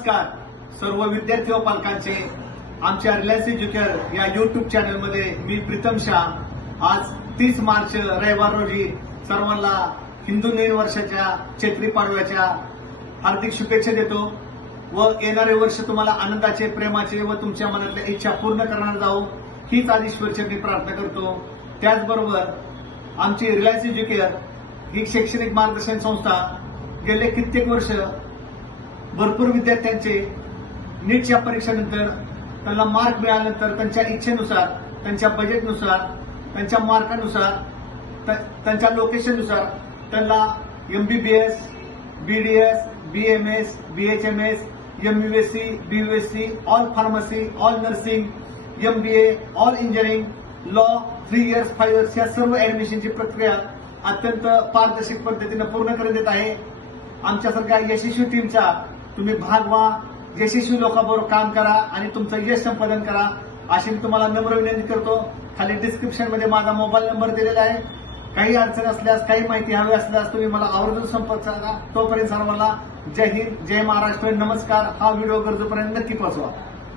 नमस्कार. सर्व विद्यार्थी व पालकांचे आमच्या रिलायन्स एज्युकेअर या युट्यूब चॅनलमध्ये मी प्रीतम शाह. आज तीस मार्च रविवार रोजी सर्वांना हिंदू नवीन वर्षाच्या चैत्री पाडव्याच्या हार्दिक शुभेच्छा देतो व येणारे वर्ष तुम्हाला आनंदाचे प्रेमाचे व तुमच्या मनातल्या इच्छा पूर्ण करणार जाऊ हीच आज ईश्वरचरणी प्रार्थना करतो. त्याचबरोबर आमची रिलायन्स एज्युकेअर ही शैक्षणिक मार्गदर्शन संस्था गेले कित्येक वर्ष भरपूर विद्यार्थ्यांचे नीटच्या परीक्षेनंतर त्यांना मार्क मिळाल्यानंतर त्यांच्या इच्छेनुसार त्यांच्या बजेटनुसार त्यांच्या मार्कानुसार त- त्यांच्या लोकेशननुसार त्यांना MBBS C B U S C all pharmacy all nursing M B A all engineering law three years five years या सर्व ऍडमिशनची प्रक्रिया अत्यंत पारदर्शक पद्धतीनं पूर्ण करण्यात येत आहे. आमच्यासारख्या यशस्वी टीमचा तुम्ही भाग व्हा यशस्वी लोकांबरोबर काम करा आणि तुमचं यश संपादन करा अशी मी तुम्हाला नम्र विनंती करतो. खाली डिस्क्रिप्शनमध्ये माझा मोबाईल नंबर दिलेला आहे. काही अडचण असल्यास काही माहिती हवी असल्यास तुम्ही मला आवर्जून संपर्क साधा. तोपर्यंत सर्वांना जय हिंद जय महाराष्ट्र. नमस्कार. हा व्हिडिओ गरजूपर्यंत नक्की पोहोचवा.